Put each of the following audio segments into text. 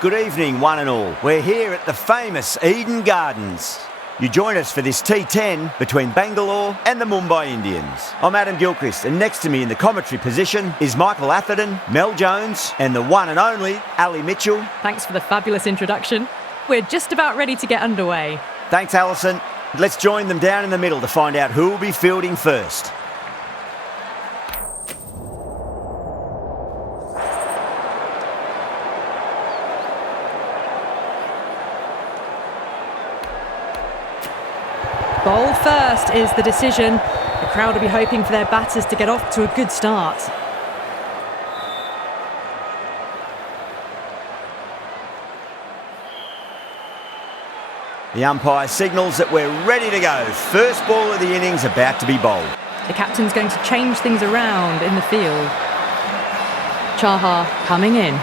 Good evening, one and all. We're here at the famous Eden Gardens. You join us for this T10 between Bangalore and the Mumbai Indians. I'm Adam Gilchrist, and next to me in the commentary position is Michael Atherton, Mel Jones, and the one and only Ali Mitchell. Thanks for the fabulous introduction. We're just about ready to get underway. Thanks, Alison. Let's join them down in the middle to find out who will be fielding first. Bowl first is the decision. The crowd will be hoping for their batters to get off to a good start. The umpire signals that we're ready to go. First ball of the innings about to be bowled. The captain's going to change things around in the field. Chahar coming in.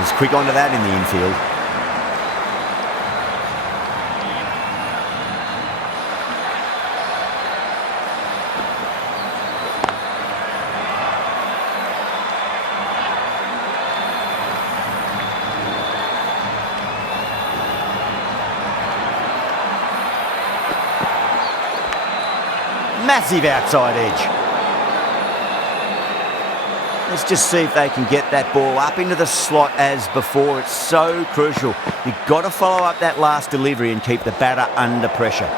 He's quick onto that in the infield. Massive outside edge. Let's just see if they can get that ball up into the slot as before. It's so crucial. You've got to follow up that last delivery and keep the batter under pressure.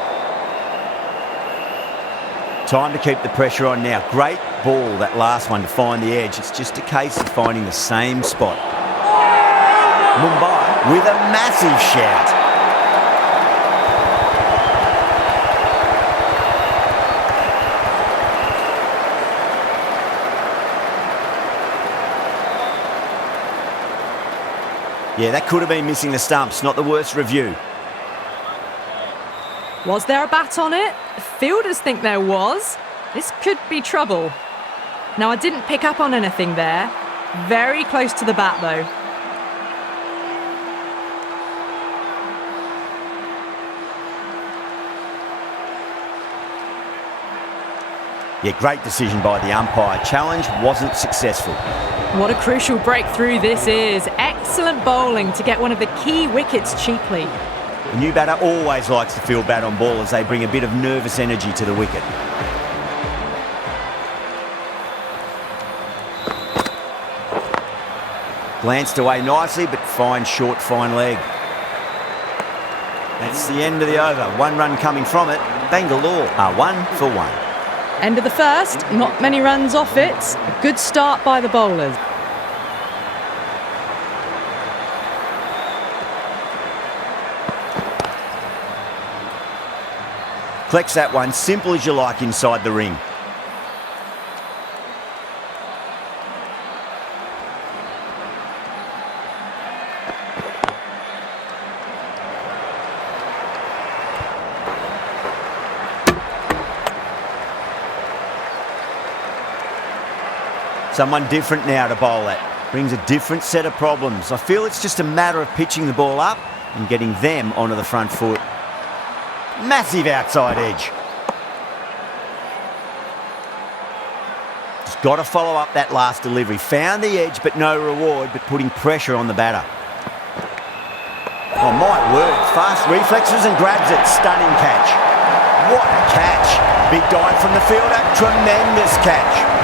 Time to keep the pressure on now. Great ball, that last one, to find the edge. It's just a case of finding the same spot. Mumbai with a massive shout. Yeah, that could have been missing the stumps. Not the worst review. Was there a bat on it? Fielders think there was. This could be trouble. Now, I didn't pick up on anything there. Very close to the bat, though. Yeah, great decision by the umpire. Challenge wasn't successful. What a crucial breakthrough this is. Excellent bowling to get one of the key wickets cheaply. The new batter always likes to field bat on ball as they bring a bit of nervous energy to the wicket. Glanced away nicely, but fine short, fine leg. That's the end of the over. One run coming from it. Bangalore are 1 for 1. End of the first, not many runs off it. A good start by the bowlers. Collects that one, simple as you like inside the ring. Someone different now to bowl at. Brings a different set of problems. I feel it's just a matter of pitching the ball up and getting them onto the front foot. Massive outside edge. Just got to follow up that last delivery. Found the edge, but no reward, but putting pressure on the batter. Oh, my word. Fast reflexes and grabs it. Stunning catch. What a catch. Big dive from the fielder. Tremendous catch.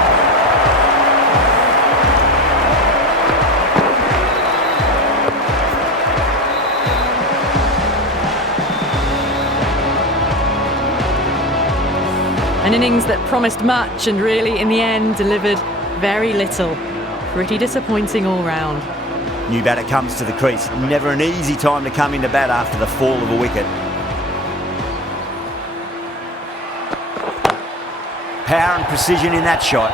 An innings that promised much and really, in the end, delivered very little. Pretty disappointing all round. New batter comes to the crease. Never an easy time to come into bat after the fall of a wicket. Power and precision in that shot.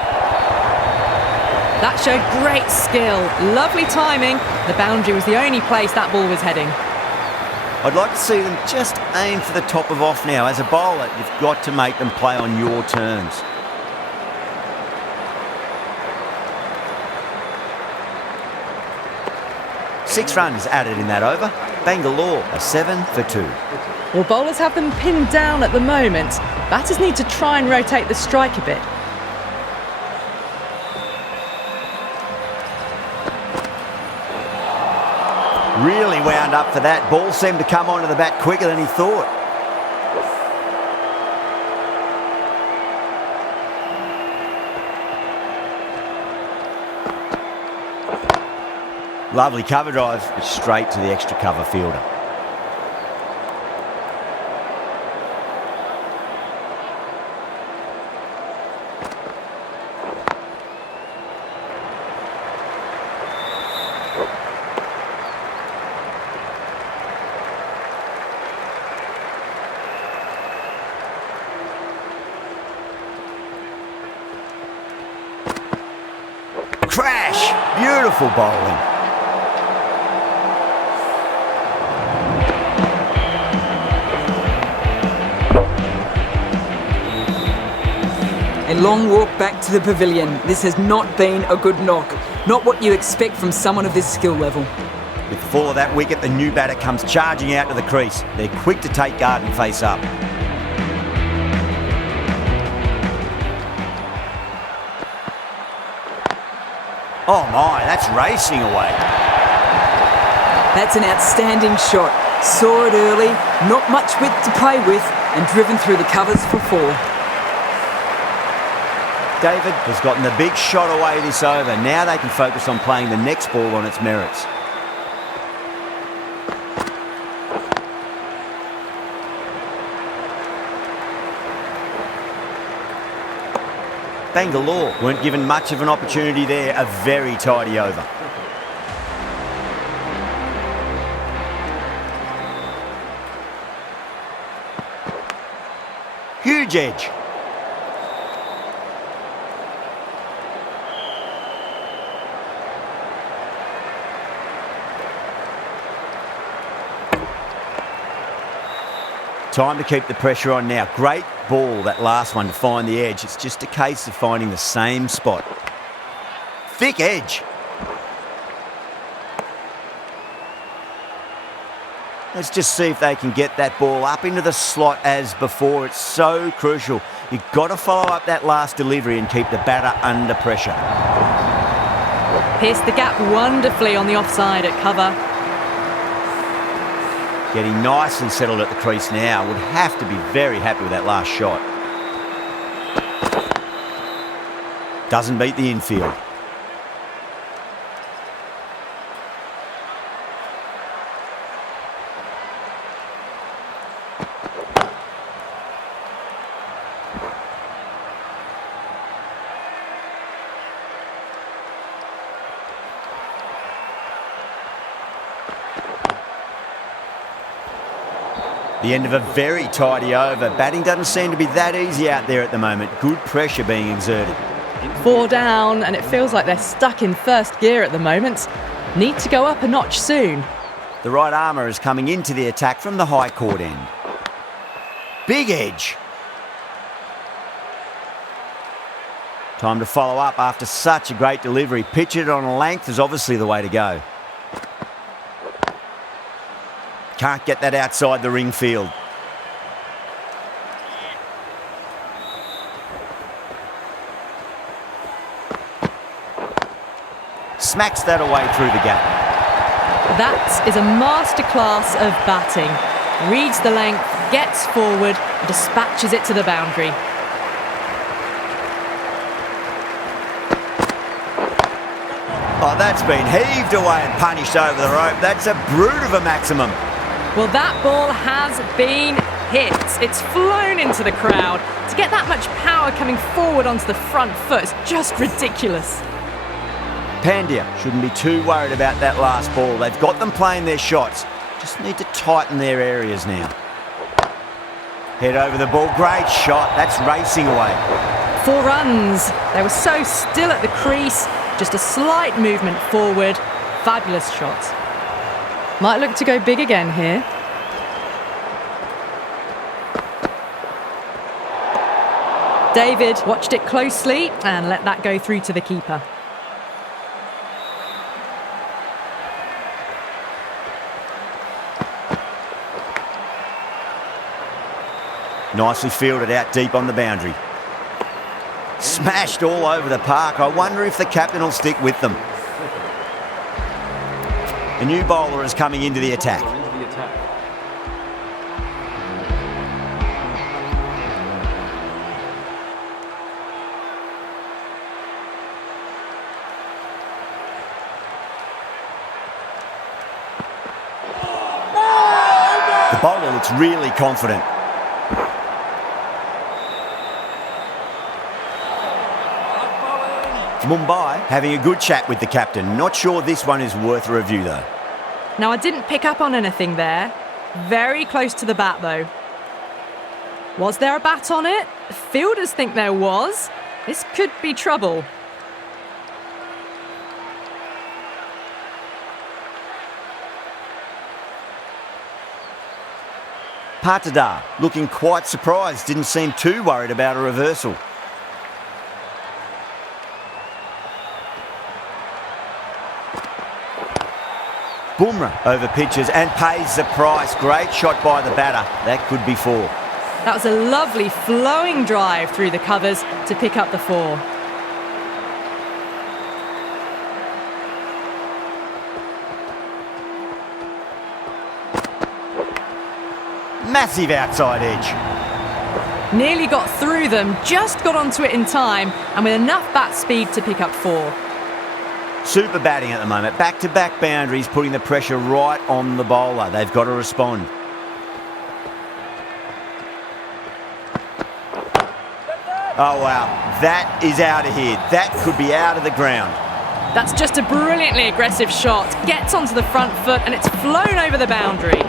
That showed great skill. Lovely timing. The boundary was the only place that ball was heading. I'd like to see them just aim for the top of off now. As a bowler, you've got to make them play on your terms. Six runs added in that over. Bangalore are 7 for 2. Well, bowlers have them pinned down at the moment. Batters need to try and rotate the strike a bit. Really wound up for that. Ball seemed to come onto the bat quicker than he thought. Lovely cover drive, but straight to the extra cover fielder. Crash! Beautiful bowling. A long walk back to the pavilion. This has not been a good knock. Not what you expect from someone of this skill level. With the fall of that wicket, the new batter comes charging out to the crease. They're quick to take guard and face up. Oh my, that's racing away. That's an outstanding shot. Saw it early, not much width to play with, and driven through the covers for 4. David has gotten the big shot away this over. Now they can focus on playing the next ball on its merits. Bangalore weren't given much of an opportunity there. A very tidy over. Huge edge. Time to keep the pressure on now. Great ball, that last one, to find the edge. It's just a case of finding the same spot. Thick edge. Let's just see if they can get that ball up into the slot as before. It's so crucial. You've got to follow up that last delivery and keep the batter under pressure. Pierced the gap wonderfully on the offside at cover. Getting nice and settled at the crease now. Would have to be very happy with that last shot. Doesn't beat the infield. The end of a very tidy over. Batting doesn't seem to be that easy out there at the moment. Good pressure being exerted. 4 down, and it feels like they're stuck in first gear at the moment. Need to go up a notch soon. The right armour is coming into the attack from the high court end. Big edge. Time to follow up after such a great delivery. Pitch it on a length is obviously the way to go. Can't get that outside the ring field. Smacks that away through the gap. That is a masterclass of batting. Reads the length, gets forward, and dispatches it to the boundary. Oh, that's been heaved away and punished over the rope. That's a brute of a maximum. Well, that ball has been hit. It's flown into the crowd. To get that much power coming forward onto the front foot is just ridiculous. Pandya shouldn't be too worried about that last ball. They've got them playing their shots. Just need to tighten their areas now. Head over the ball. Great shot. That's racing away. 4 runs. They were so still at the crease. Just a slight movement forward. Fabulous shot. Might look to go big again here. David watched it closely and let that go through to the keeper. Nicely fielded out deep on the boundary. Smashed all over the park. I wonder if the captain will stick with them. A new bowler is coming into the attack. The bowler looks really confident. Mumbai having a good chat with the captain. Not sure this one is worth a review though. Now, I didn't pick up on anything there. Very close to the bat though. Was there a bat on it? Fielders think there was. This could be trouble. Patadar looking quite surprised, didn't seem too worried about a reversal. Bumrah over pitches and pays the price. Great shot by the batter. That could be 4. That was a lovely flowing drive through the covers to pick up the 4. Massive outside edge. Nearly got through them, just got onto it in time, and with enough bat speed to pick up 4. Super batting at the moment. Back-to-back boundaries, putting the pressure right on the bowler. They've got to respond. Oh, wow. That is out of here. That could be out of the ground. That's just a brilliantly aggressive shot. Gets onto the front foot, and it's flown over the boundary.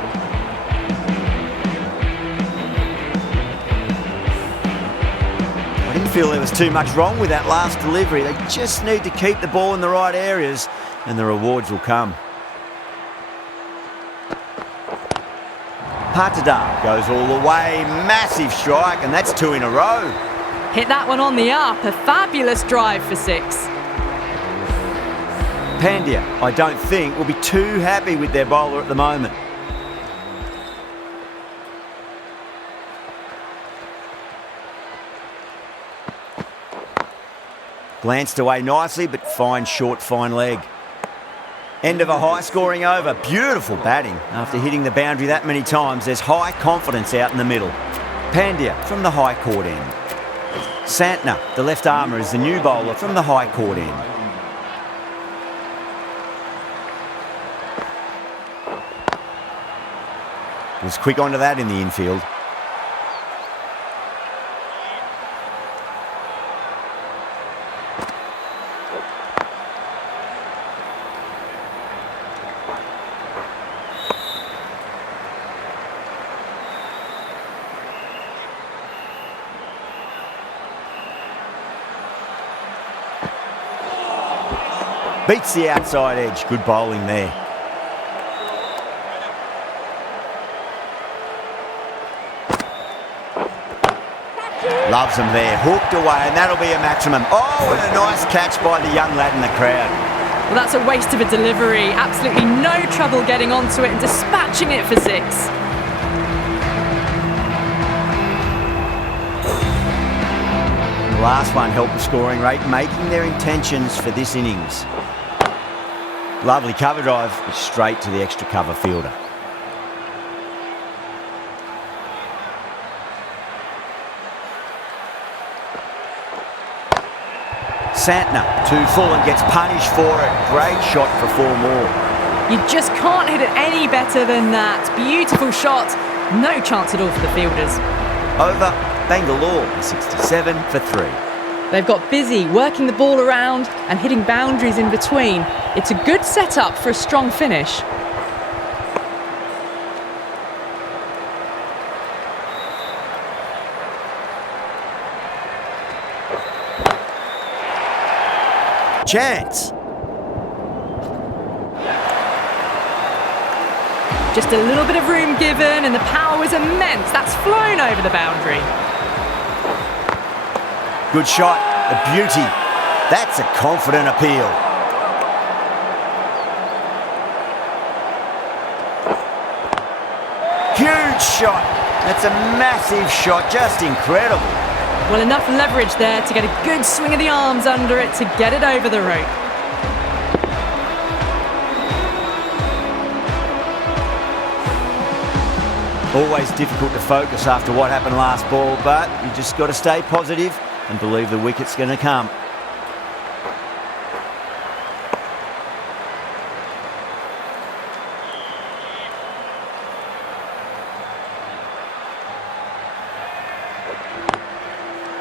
I didn't feel there was too much wrong with that last delivery. They just need to keep the ball in the right areas and the rewards will come. Patadar goes all the way. Massive strike, and that's 2 in a row. Hit that one on the up. A fabulous drive for 6. Pandya, I don't think, will be too happy with their bowler at the moment. Glanced away nicely, but fine short, fine leg. End of a high-scoring over. Beautiful batting. After hitting the boundary that many times, there's high confidence out in the middle. Pandya from the high court end. Santner, the left armour, is the new bowler from the high court end. Was quick onto that in the infield. Beats the outside edge. Good bowling there. Loves them there. Hooked away, and that'll be a maximum. Oh, and a nice catch by the young lad in the crowd. Well, that's a waste of a delivery. Absolutely no trouble getting onto it and dispatching it for 6. The last one helped the scoring rate, making their intentions for this innings. Lovely cover drive, straight to the extra cover fielder. Santner, 2 full and gets punished for it. Great shot for 4 more. You just can't hit it any better than that. Beautiful shot. No chance at all for the fielders. Over Bangalore, 67 for 3. They've got busy working the ball around and hitting boundaries in between. It's a good setup for a strong finish. Chance. Just a little bit of room given and the power was immense. That's flown over the boundary. Good shot, a beauty. That's a confident appeal. Huge shot. That's a massive shot, just incredible. Well, enough leverage there to get a good swing of the arms under it to get it over the rope. Always difficult to focus after what happened last ball, but you just got to stay positive and believe the wicket's going to come.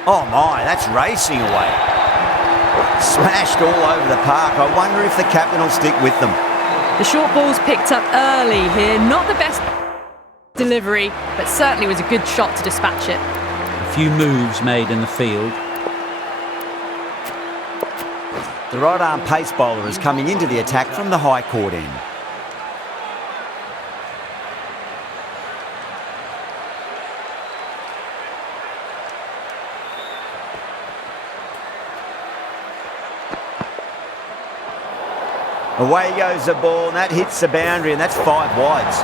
Oh my, that's racing away. Smashed all over the park. I wonder if the captain will stick with them. The short ball's picked up early here. Not the best delivery, but certainly was a good shot to dispatch it. A few moves made in the field. The right-arm pace bowler is coming into the attack from the high court end. Away goes the ball, and that hits the boundary, and that's 5 wides.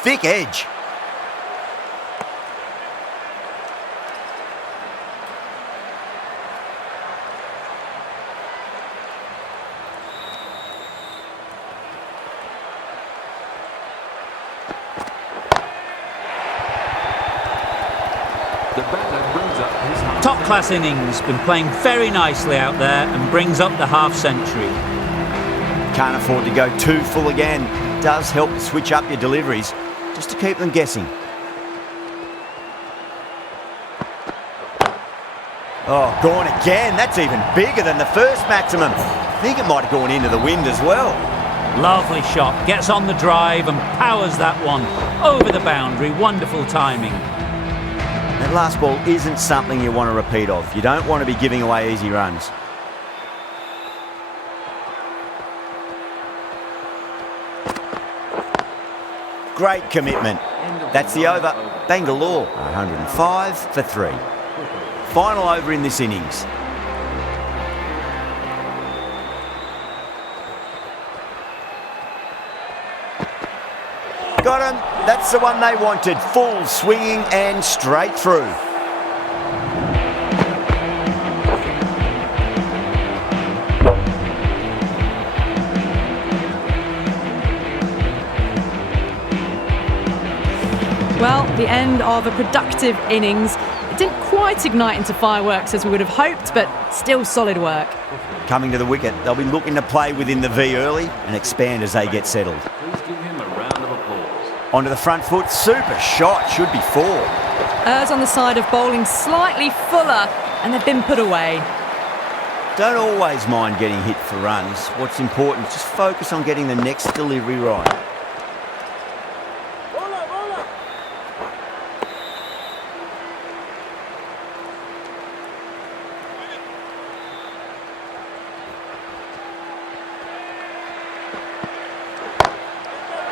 Thick edge. Top class innings, been playing very nicely out there and brings up the half century. Can't afford to go too full again. It does help to switch up your deliveries, just to keep them guessing. Oh, gone again. That's even bigger than the first maximum. I think it might have gone into the wind as well. Lovely shot, gets on the drive and powers that one over the boundary. Wonderful timing. That last ball isn't something you want to repeat of. You don't want to be giving away easy runs. Great commitment. That's the over. Bangalore, 105 for 3. Final over in this innings. Got him. That's the one they wanted. Full swinging and straight through. Well, the end of a productive innings. It didn't quite ignite into fireworks as we would have hoped, but still solid work. Coming to the wicket, they'll be looking to play within the V early and expand as they get settled. Please give him a round of applause. Onto the front foot, super shot, should be 4. Errs on the side of bowling slightly fuller, and they've been put away. Don't always mind getting hit for runs. What's important is just focus on getting the next delivery right.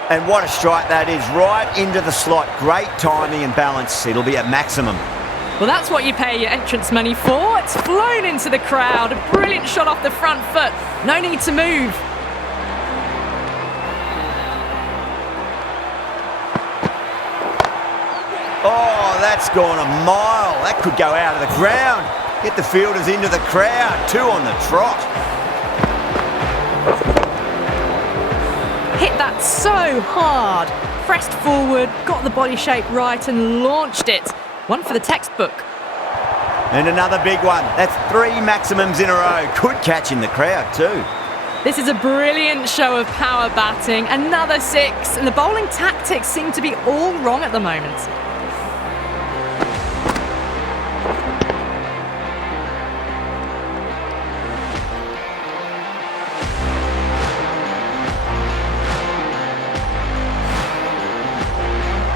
And what a strike that is, right into the slot. Great timing and balance. It'll be at maximum. Well, that's what you pay your entrance money for. It's flown into the crowd. A brilliant shot off the front foot. No need to move. Oh, that's gone a mile. That could go out of the ground. Get the fielders into the crowd. 2 on the trot. Hit that so hard. Pressed forward, got the body shape right and launched it. One for the textbook. And another big one. That's 3 maximums in a row. Good catch in the crowd too. This is a brilliant show of power batting. Another 6, and the bowling tactics seem to be all wrong at the moment.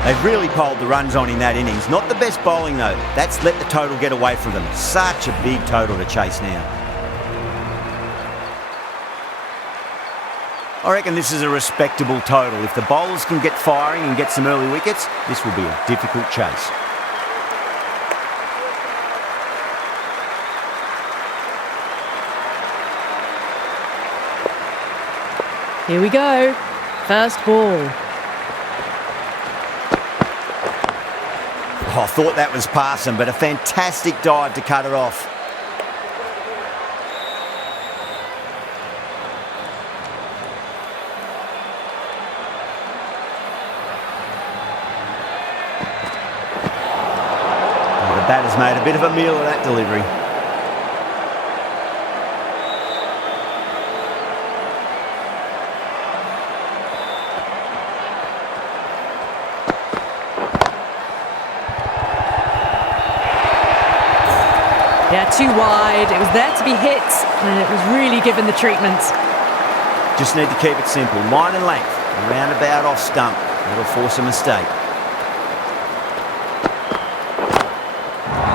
They've really piled the runs on in that innings. Not the best bowling though. That's let the total get away from them. Such a big total to chase now. I reckon this is a respectable total. If the bowlers can get firing and get some early wickets, this will be a difficult chase. Here we go. First ball. Oh, I thought that was passing, but a fantastic dive to cut it off. Oh, the batter's made a bit of a meal of that delivery. Yeah, too wide. It was there to be hit, and it was really given the treatment. Just need to keep it simple. Line and length. Roundabout off stump. That'll force a mistake.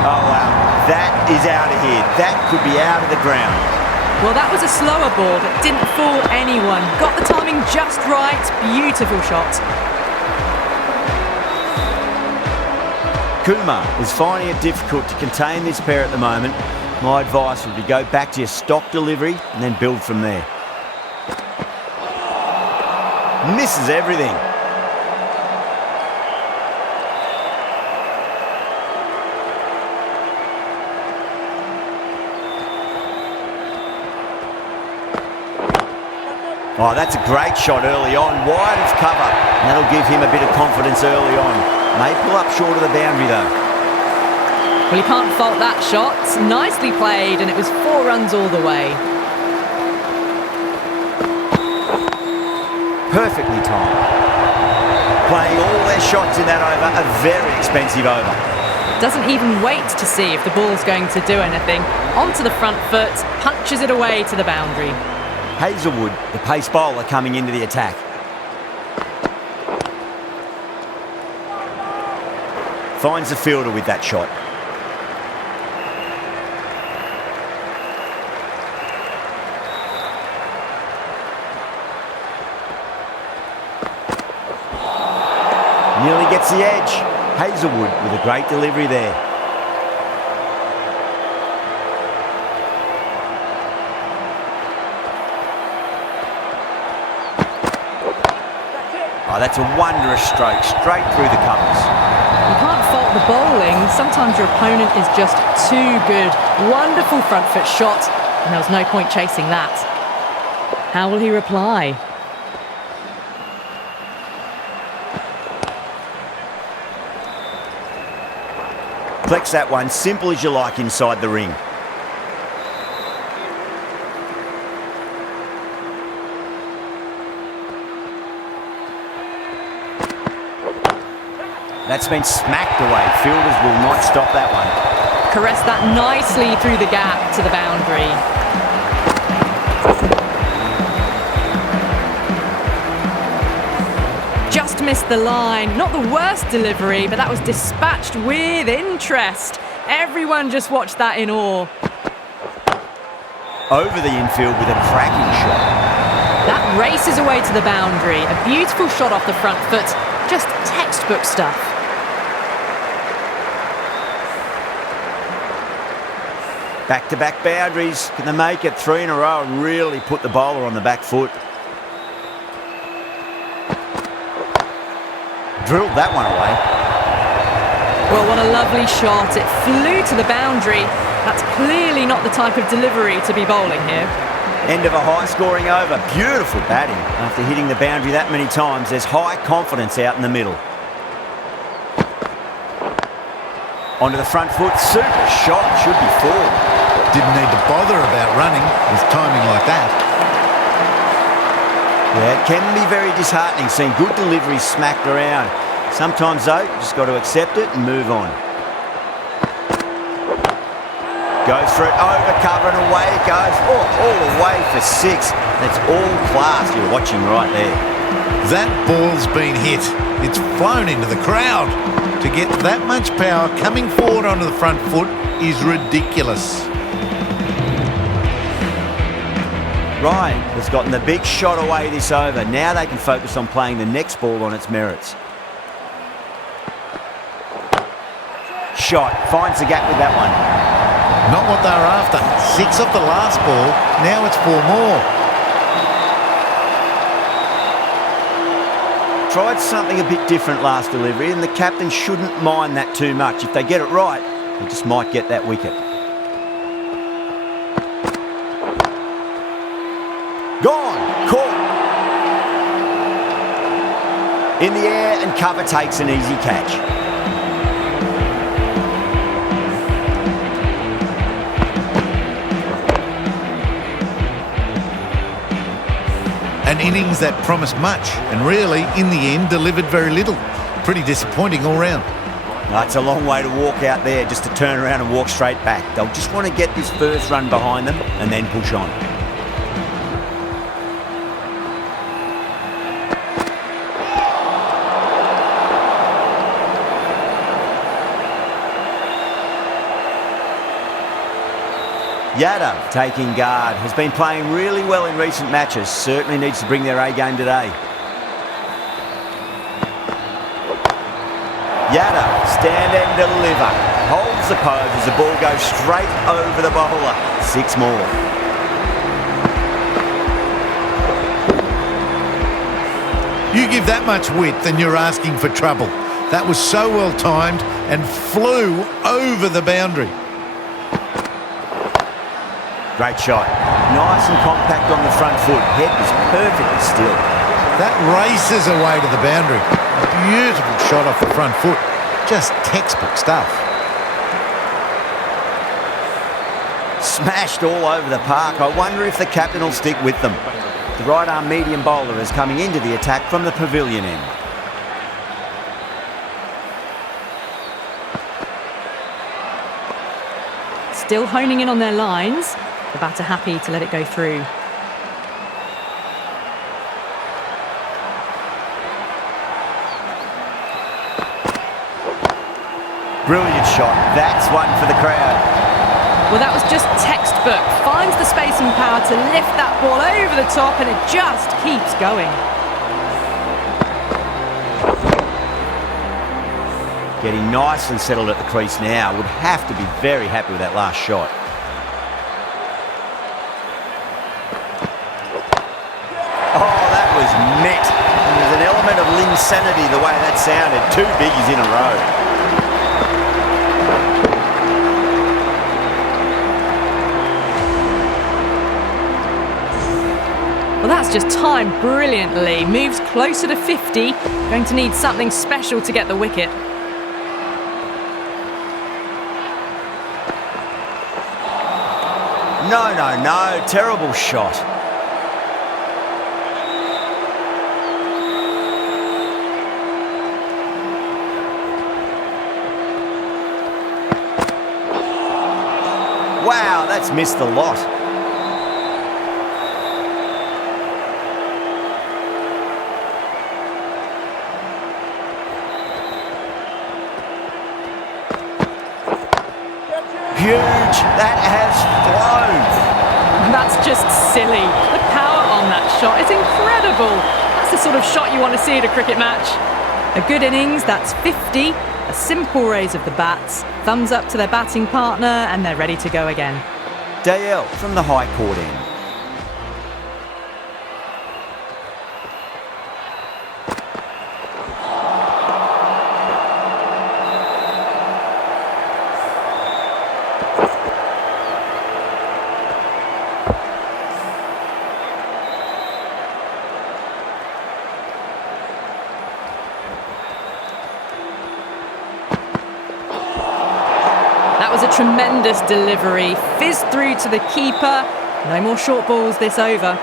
Oh, wow. That is out of here. That could be out of the ground. Well, that was a slower ball that didn't fool anyone. Got the timing just right. Beautiful shot. Kumar is finding it difficult to contain this pair at the moment. My advice would be go back to your stock delivery and then build from there. Misses everything. Oh, that's a great shot early on, wide of cover. And that'll give him a bit of confidence early on. May pull up short of the boundary though. Well, you can't fault that shot. Nicely played, and it was 4 runs all the way. Perfectly timed. Playing all their shots in that over, a very expensive over. Doesn't even wait to see if the ball's going to do anything. Onto the front foot, punches it away to the boundary. Hazelwood, the pace bowler, coming into the attack. Finds the fielder with that shot. Nearly gets the edge. Hazelwood with a great delivery there. Oh, that's a wondrous stroke, straight through the covers. You can't fault the bowling. Sometimes your opponent is just too good. Wonderful front foot shot, and there was no point chasing that. How will he reply? Flex that one, simple as you like inside the ring. That's been smacked away. Fielders will not stop that one. Caress that nicely through the gap to the boundary. Just missed the line. Not the worst delivery, but that was dispatched with interest. Everyone just watched that in awe. Over the infield with a cracking shot. That races away to the boundary. A beautiful shot off the front foot. Just textbook stuff. Back-to-back boundaries. Can they make it 3 in a row and really put the bowler on the back foot? Drilled that one away. Well, what a lovely shot. It flew to the boundary. That's clearly not the type of delivery to be bowling here. End of a high-scoring over. Beautiful batting. After hitting the boundary that many times, there's high confidence out in the middle. Onto the front foot. Super shot. Should be 4. Didn't need to bother about running with timing like that. Yeah, it can be very disheartening seeing good deliveries smacked around. Sometimes, though, you just got to accept it and move on. Goes for it, over cover and away it goes. Oh, all the way for 6. That's all class you're watching right there. That ball's been hit. It's flown into the crowd. To get that much power coming forward onto the front foot is ridiculous. Ryan has gotten the big shot away this over. Now they can focus on playing the next ball on its merits. Shot. Finds the gap with that one. Not what they were after. 6 off the last ball. Now it's 4 more. Tried something a bit different last delivery, and the captain shouldn't mind that too much. If they get it right, they just might get that wicket. Gone. Caught. In the air, and cover takes an easy catch. An innings that promised much and really, in the end, delivered very little. Pretty disappointing all round. It's a long way to walk out there just to turn around and walk straight back. They'll just want to get this first run behind them and then push on. Yadav taking guard, has been playing really well in recent matches, certainly needs to bring their A game today. Yadav, stand and deliver, holds the pose as the ball goes straight over the bowler. 6 more. You give that much width and you're asking for trouble. That was so well timed and flew over the boundary. Great shot. Nice and compact on the front foot. Head was perfectly still. That races away to the boundary. A beautiful shot off the front foot. Just textbook stuff. Smashed all over the park. I wonder if the captain will stick with them. The right-arm medium bowler is coming into the attack from the pavilion end. Still honing in on their lines. The batter happy to let it go through. Brilliant shot. That's one for the crowd. Well, that was just textbook. Finds the space and power to lift that ball over the top, and it just keeps going. Getting nice and settled at the crease now. Would have to be very happy with that last shot. Oh, that was met. There's an element of insanity the way that sounded. 2 biggies in a row. Well, that's just timed brilliantly. Moves closer to 50. Going to need something special to get the wicket. No. Terrible shot. Wow, that's missed the lot. Huge. That has flown. That's just silly. The power on that shot is incredible. That's the sort of shot you want to see at a cricket match. A good innings, that's 50. A simple raise of the bats. Thumbs up to their batting partner, and they're ready to go again. Dale from the High Court end. That was a tremendous delivery. Fizzed through to the keeper. No more short balls this over.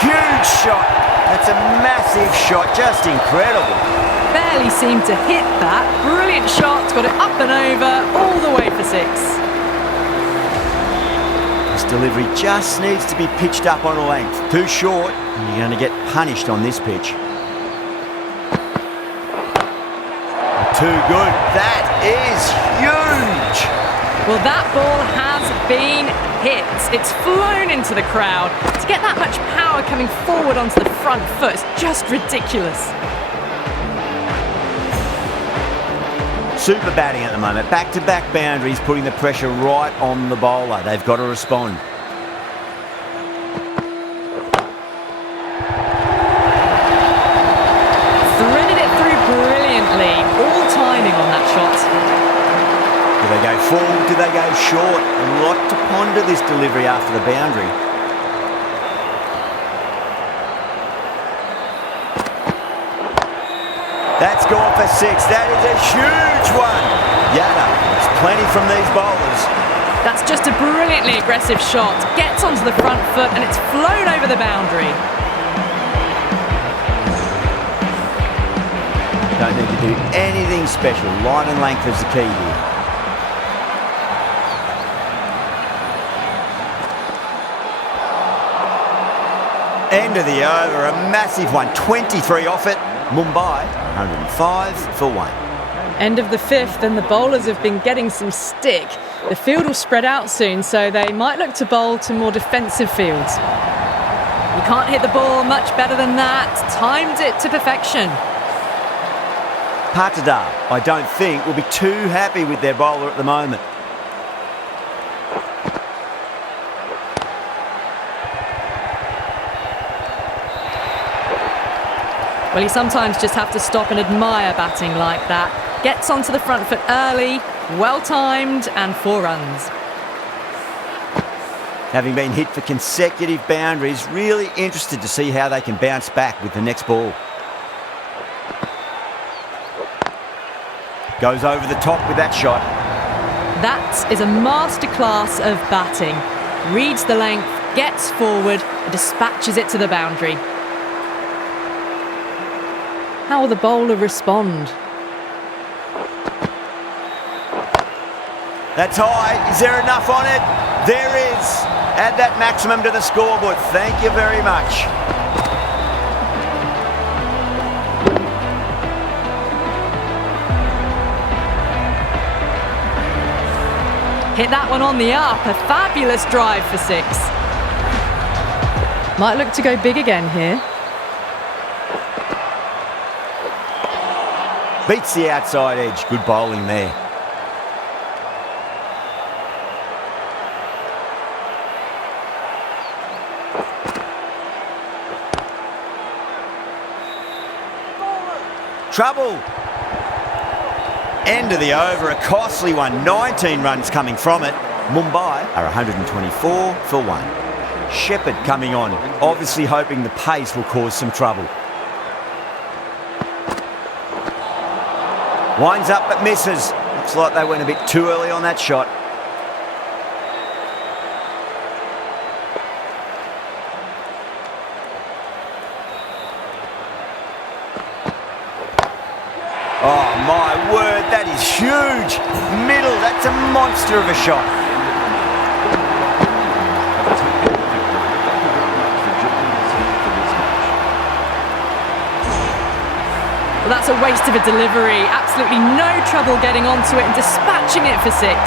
Huge shot. That's a massive shot. Just incredible. Barely seemed to hit that. Brilliant shot. Got it up and over, all the way for six. This delivery just needs to be pitched up on a length. Too short, and you're going to get punished on this pitch. Too good. That is huge. Well, that ball has been hit. It's flown into the crowd. To get that much power coming forward onto the front foot is just ridiculous. Super batting at the moment. Back-to-back boundaries, putting the pressure right on the bowler. They've got to respond. Threaded it through brilliantly. All timing on that shot. Do they go full? Do they go short? A lot to ponder this delivery after the boundary. That's gone for six. That is a huge one. Yada, it's plenty from these bowlers. That's just a brilliantly aggressive shot. Gets onto the front foot and it's flown over the boundary. Don't need to do anything special. Line and length is the key here. End of the over, a massive one. 23 off it. Mumbai, 105 for one. End of the fifth, and the bowlers have been getting some stick. The field will spread out soon, so they might look to bowl to more defensive fields. You can't hit the ball much better than that. Timed it to perfection. Patada, I don't think, will be too happy with their bowler at the moment. Well, you sometimes just have to stop and admire batting like that. Gets onto the front foot early, well timed, and 4 runs. Having been hit for consecutive boundaries, really interested to see how they can bounce back with the next ball. Goes over the top with that shot. That is a masterclass of batting. Reads the length, gets forward, and dispatches it to the boundary. How will the bowler respond? That's high. Is there enough on it? There is. Add that maximum to the scoreboard. Thank you very much. Hit that one on the up. A fabulous drive for 6. Might look to go big again here. Beats the outside edge. Good bowling there. Trouble. End of the over, a costly one. 19 runs coming from it. Mumbai are 124 for 1. Shepherd coming on, obviously hoping the pace will cause some trouble. Winds up but misses. Looks like they went a bit too early on that shot. Oh my word, that is huge. Middle, that's a monster of a shot. Well, that's a waste of a delivery. Absolutely no trouble getting onto it and dispatching it for 6.